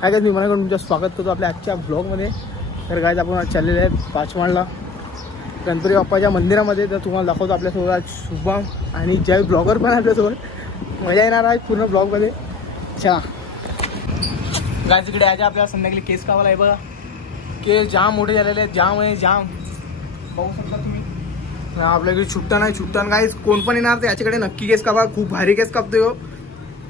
काय काय मी मनाकडून तुमचं स्वागत करतो आपल्या आजच्या ब्लॉगमध्ये. तर गाईज आपण आज चाललेले आहेत पाचमाळला गणपती बाप्पाच्या मंदिरामध्ये. तर तुम्हाला दाखवतो आपल्यासोबत आज शुभम आणि जय ब्लॉगर पण आपल्यासोबत. मजा येणार आहे पूर्ण ब्लॉगमध्ये. अच्छा गाईज इकडे यायच्या आपल्याला संध्याकाळी केस कावाला आहे बघा. केस जाम मोठे झालेले आहेत, जाम आहे जाम, बघू शकता तुम्ही. आपल्याकडे छुट्टा नाही गाईज कोण पण येणार तर याच्याकडे नक्की केस कापा. खूप भारी केस कापतोय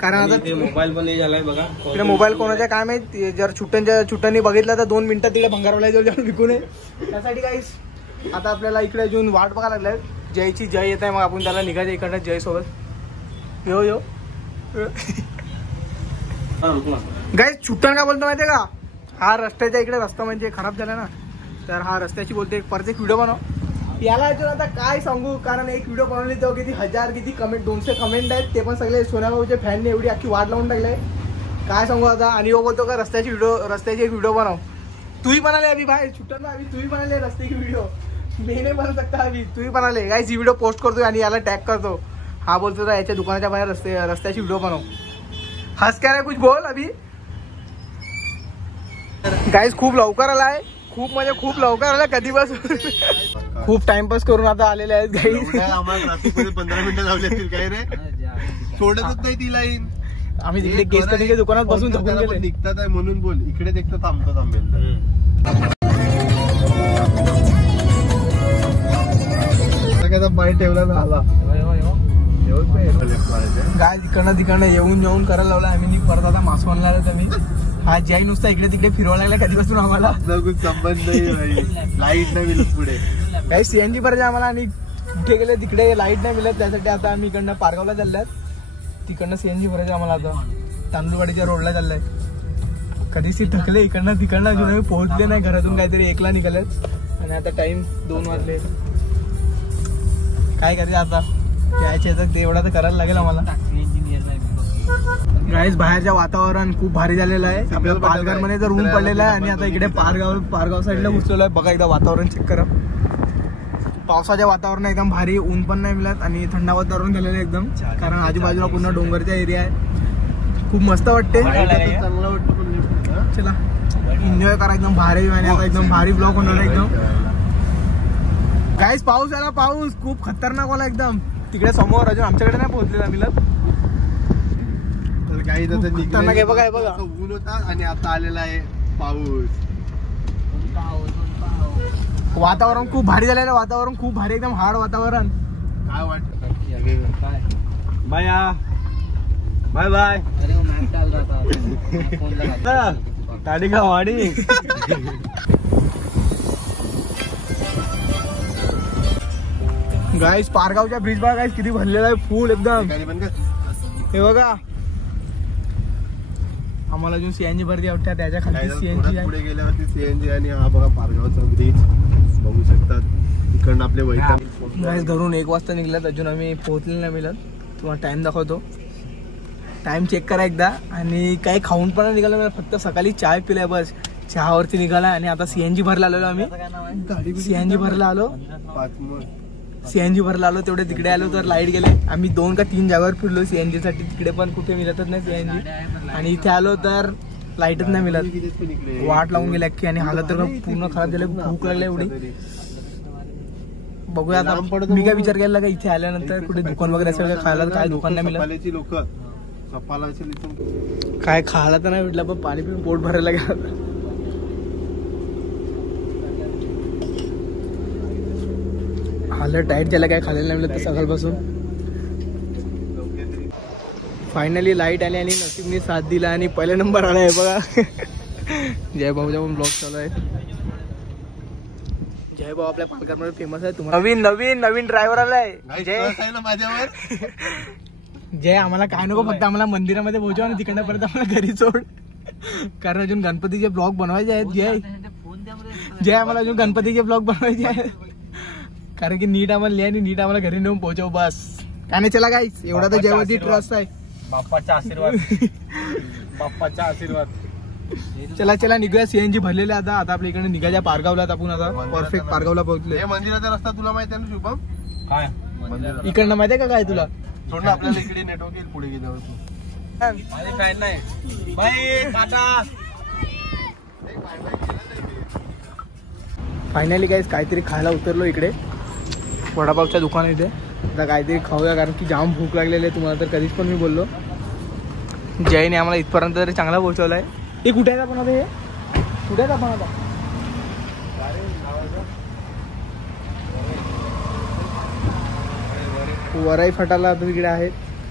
कारण आता ते मोबाईल पण झालाय बघा. इकडे मोबाईल कोणाच्या काय माहित, जर छुट्ट्यांनी बघितलं तर 2 मिनिटात तिकडे भंगारवाला जाऊन विकून आहे. त्यासाठी काहीच आता आपल्याला इकडे येऊन वाट बघायला लागलाय. जयची जय येत आहे, मग आपण त्याला निघायचं इकडनं जय सोबत. यो गाईज छुट्टण का बोलतो माहितीये का, हा रस्त्याच्या इकडे रस्ता म्हणजे खराब झाला ना, तर हा रस्त्याची बोलते परत एक व्हिडिओ बनव. याला आता काय सांगू, कारण एक व्हिडिओ बनवली तो किती 1000 किती कमेंट 200 कमेंट आहेत, ते पण सगळे सोन्याबाबूच्या फॅनने एवढी अख्खी वाट लावून टाकले. काय सांगू आता. आणि वो बोलतो का रस्त्याची एक व्हिडिओ बनव. तूही बनाले अभी भाई छुट्टन अभी तूही बनाले रस्ते की व्हिडिओ. मी नाही बनवू शकता अभी, तूही बनाले. गाइस ही व्हिडिओ पोस्ट करतोय आणि याला टॅग करतो. हा बोलतो तर याच्या दुकानाच्या बाहेर रस्त्याची व्हिडिओ बनव. हस क्या रे कुछ बोल अभी. गाइस खूप लवकर आलाय, खूप म्हणजे खूप लवकर आलाय कधीपासून. खूप टाइमपास करून आता आलेले आहेत गाईस. आम्हाला ट्रॅफिकमध्ये 15 मिनिटं लावली असतील काय रे, सोडतच नाही ती लाईन. आम्ही तिकडे केस कधी दुकानात बसून झोपून गेले. निघतात आहे म्हणून बोल, इकडेच एक तर थांबेल. पाय ठेवला ना आला गाय तिकडनं येऊन करायला लावला. आम्ही परत आता मासवणला आलो. मी हा जय नुसता इकडे तिकडे फिरवायला लागला कधीपासून. आम्हाला संबंध नाही, लाईट नाही मिळत पुढे. काही सीएनजी भरायचे आम्हाला आणि कुठे गेले तिकडे लाईट नाही मिळत. त्यासाठी आता आम्ही इकडनं पारगावला चालल्यात. तिकडनं सीएनजी भरायचं आम्हाला. आता तांदूळवाडीच्या रोडला चाललाय. कधीच थकले इकडनं तिकडनं, अजून आम्ही पोहोचले नाही. घरातून काहीतरी 1ला निघालेत आणि आता टाइम 2 वाजले. काय करायचं आता, यायचे तर ते एवढा तर करायला लागेल आम्हाला. गाईस बाहेरचं वातावरण खूप भारी झालेलं आहे. आपल्या पालघरमध्ये तर ऊन पडलेलं आहे आणि आता इकडे पारगाव साईडला घुसलेलो आहे. बघा एकदा वातावरण चेक करा. पावसाच्या वातावरण एकदम भारी, ऊन पण नाही मिळत आणि थंड वातावरण झालेलं आहे एकदम, कारण आजूबाजूला पूर्ण डोंगरचा एरिया आहे. खूप मस्त वाटते. चांगला वाटतं. चला एन्जॉय करा एकदम भारी. आणि आता एकदम भारी ब्लॉग होणार एकदम. गाईस पाऊस आला, पाऊस खूप खतरनाक वाला एकदम. तिकडे समोर अजून आमच्याकडे नाही पोहोचलेला मिळत. काही खतरनाक आहे बघा. बघा ऊन होता आणि आता आलेला आहे पाऊस. वातावरण खूप भारी झालेलं. वातावरण खूप भारी, एकदम हार्ड वातावरण. काय वाटत बाय बाय बाय. गाडी का वाडी. गाईस पारगावच्या ब्रिज बघा गाईस किती भरलेला आहे फुल एकदम. हे बघा आम्हाला अजून सीएनजी भरती वाटतं. त्याच्या खाली सीएनजी आहे. पुढे गेल्यावरती सीएनजी. आणि हा बघा पारगावचा ब्रिज बघू शकतात. इकडनं आपले वैताग. गाईस घरून 1 वाजता निघलात, अजून आम्ही पोहोचले नाही मिळत. तुम्हाला टाइम दाखवतो, टाइम चेक करा एकदा. आणि काही खाऊन पण निघालो मला, फक्त सकाळी चाय पिलाय बस. चहावरती निघाला आणि आता सीएनजी भरला आलो आम्ही. सीएनजी भरला आलो तेवढे तिकडे आलो तर लाईट गेले. आम्ही 2 का 3 जागेवर फिरलो सीएनजी साठी. तिकडे पण कुठे मिळतच नाही सीएनजी. आणि इथे आलो तर लाईटच नाही मिळत. वाट लावून गेली अख्खी आणि हालत तर पूर्ण खराब झाली. भूक लागली एवढी. बघूया आता. मी काय विचार केला का इथे आल्यानंतर कुठे दुकान वगैरे असेल खायला, काय दुकान नाही मिळत. काय खायला तर नाही भेटलं, पण पाणी पिऊन पोट भरायला गेला. हालत टाईट झालं, काय खायला नाही मिळत सकाळपासून. फायनली लाईट आली आणि नसीबने साथ दिला आणि पहिला नंबर आला आहे बघा. जय भाऊचा पण ब्लॉग चालू आहे. जय भाऊ आपल्या पालघरमध्ये फेमस आहे. तुम्हाला नवीन ड्रायव्हर आलाय जय. माझ्यावर जय आम्हाला काय नको, फक्त आम्हाला मंदिरामध्ये पोहोचवा आणि तिकडनं परत आम्हाला घरी सोड, कारण अजून गणपतीचे ब्लॉग बनवायचे आहेत. जय आम्हाला अजून गणपतीचे ब्लॉग बनवायचे आहेत, कारण की नीट आम्हाला लिहा आणि नीट आम्हाला घरी नेऊन पोहोचव बस. काय नाही चला गाईस, एवढा तर जयवती ट्रस्ट आहे. बाप्पाचा आशीर्वाद. बाप्पाचा आशीर्वाद. चला निघूया. सीएनजी भरलेले आता आपल्या इकडे निघायच्या पारगावला. आपण आता परफेक्ट पारगावला पोहोचलोय. मंदिराचा रस्ता तुला माहिती आहे ना शुभम? काय इकडनं माहिती आहे का काय तुला? थोडं आपल्याला इकडे नेटवर्क येईल पुढे गेल्यावर. माझे काय नाही बाई टाटा. फायनली गाईज काहीतरी खायला उतरलो इकडे वडापावच्या दुकान इथे. आता काहीतरी खाऊया कारण की जाम भूक लागलेली आहे. तुम्हाला तर कधीच पण मी बोललो. जयने आम्हाला इथपर्यंत तरी चांगला पोहोचवला आहे. हे कुठे आहेत आपण आता? हे कुठे आहेत आपण आता? वराई फाटाला तिकडे आहेत.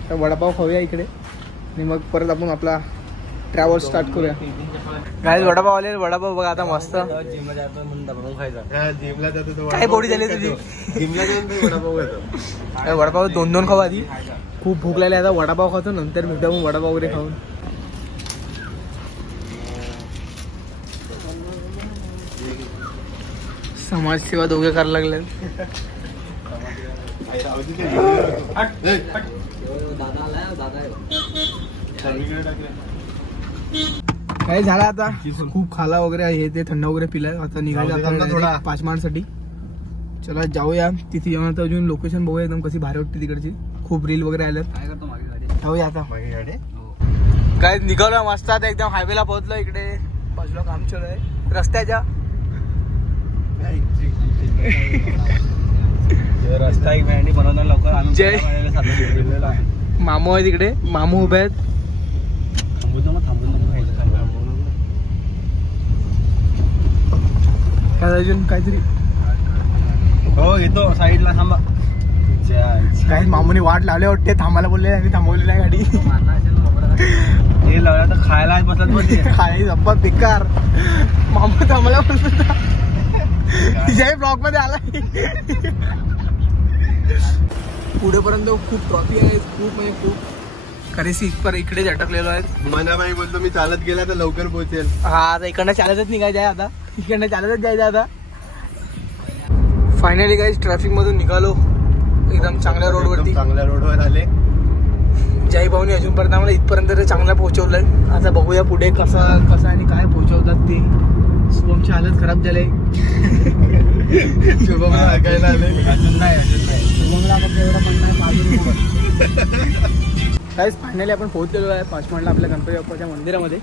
तर वडापाव खाऊया इकडे आणि मग परत आपण आपला ट्रॅव्हल स्टार्ट करूया. काय वडापाव आले. वडापाव बघा आता मस्त. काय बॉडी झाली तुझी? वडापाव 2-2 खाऊ आधी. खूप भूक लागली आता. वडापाव खातो नंतर भेटू आपण वडापाव वगैरे खाऊन. समाजसेवा दोघे करायला लागले. काय झालं आता खूप खाला वगैरे हे ते थंड वगैरे पिलाय. आता निघायचं थोडा 5 मार्चसाठी. चला जाऊया तिथे येऊन. आता अजून लोकेशन बघूया एकदम कशी भारी वाटते तिकडची. खूप रील वगैरे आल्यात. जाऊया आता. काय निघालो मस्त. आता एकदम हायवेला पोहोचलो. इकडे बाजूला काम चालू आहे रस्त्याच्या. रस्ता एक वेळाने बनवणार लवकर. जय मामू आहे तिकडे. मामू उभे आहेत. अजून काहीतरी हो येतो साईडला थांबा. काही मामूने वाट लावले वाटते. थांबायला बोलले. आम्ही थांबवली नाही गाडी. हे लावला तर खायला बसत. खायला जप्पा बेकार. मामू थांबायला बोलत तिच्याही ब्लॉक मध्ये आला. पुढेपर्यंत खूप ट्रॉफी आहे. खूप म्हणजे खूप खरेसी इकडेच अटकलेलो आहे. मनाबाई बोलतो मी चालत गेला तर लवकर पोहोचेल. हा आता इकडनं चालतच निघायचं आहे. आता इकडनं चालतच जायचं आता. फायनली गाईज ट्रॅफिक मधून निघालो एकदम चांगल्या रोडवरती. चांगल्या रोडवर आले. जय भाऊनी अजूनपर्यंत आम्हाला इथपर्यंत चांगला पोहोचवलंय. आता बघूया पुढे कसं आणि काय पोहोचवतात ते. शुभमची हालत खराब झाले. शुभमला ऐकायला आले. अजून नाही शुभमला एवढा पण नाही. काहीच फायनली आपण पोहोचलेलो आहे पाचमढला आपल्या गणपती बाप्पाच्या मंदिरामध्ये.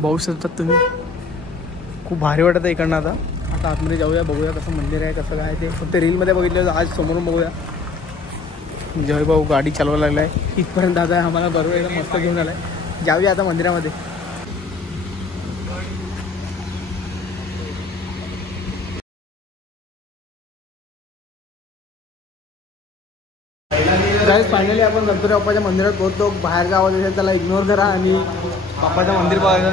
बघू शकतात तुम्ही. खूप भारी वाटत आहे इकडनं. आता आतमध्ये जाऊया बघूया कसं मंदिर आहे कसं काय ते. फक्त रीलमध्ये बघितलं. आज समोरून बघूया. जय भाऊ गाडी चालवायला लागलाय. इथपर्यंत आता आम्हाला बरोबर एकदम मस्त घेऊन आलाय. जाऊया आता मंदिरामध्ये. गाईज फायनली आपण गणपती बाप्पाच्या मंदिरात पोहोचतो. बाहेरचा आवाज असेल त्याला इग्नोर करा आणि बाप्पाचं मंदिर बघायचं.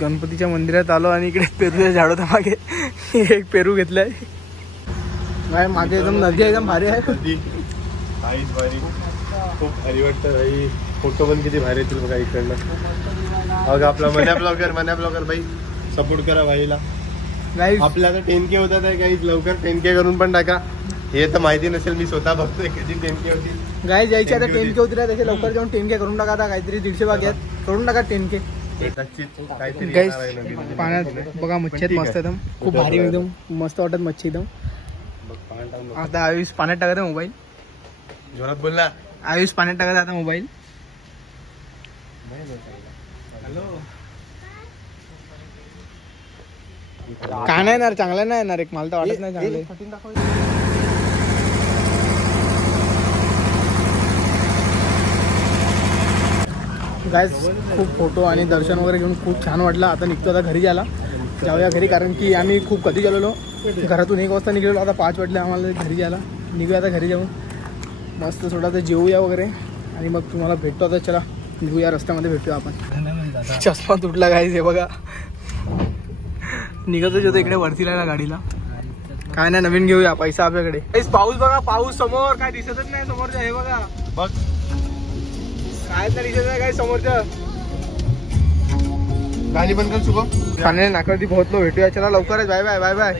गणपतीच्या मंदिरात आलो आणि इकडे पेरूच्या झाड होता मागे. एक पेरू घेतलाय. काय मागे एकदम नदी एकदम भारी आहे. खूप भारी वाटतं भाई. फोटो पण किती भारी येतील बघा इकडनं. अगं आपला मन्या ब्लॉगर भाई सपोर्ट करा भाईला. आपल्या आता 10K होतात आहे काही. लवकर 10K करून पण टाका. हे तर माहिती नसेल. मी स्वतः बघतोय कधी 10K होती. गाय जायची आता 10K होती ना. त्याचे लवकर जाऊन 10K करून टाका. आता काहीतरी 150 बागेत करून टाका 10K. पाण्यात बघा मच्छी मस्त एकदम. खूप भारी एकदम मस्त वाटत मच्छी एकदम. आता आयुष पाण्यात टाकत आहे मोबाईल. जोरात बोल ना. आयुष पाण्यात टाकत आता मोबाईल. काय नाही येणार. चांगला नाही येणार. एक मला तर वाटत नाही चांगले. गाईज खूप फोटो आणि दर्शन वगैरे घेऊन खूप छान वाटलं. आता निघतो आता घरी जाऊया घरी. कारण की आम्ही खूप कधी गेलेलो. घरातून 1 वाजता निघलेलो. आता 5 वाजले आम्हाला घरी जायला. निघूया आता घरी जाऊन मस्त थोडा तर जेवूया वगैरे आणि मग तुम्हाला भेटतो. आता चला निघूया. रस्त्यामध्ये भेटूया आपण. चष्मा तुटला गाईज हे बघा. निघतच होतं इकडे वरती लागला गाडीला. काय नाही नवीन घेऊया. पैसा आपल्याकडे. पाऊस बघा. पाऊस समोर काय दिसतच नाही. समोरच्या हे बघा. बघ काय तर दिसत नाही काय समोरचं. गाडी बंद कर. शुभम फायनली नाकावरती पोहोचलो. भेटूया. चला लवकरच. Bye bye. Bye bye.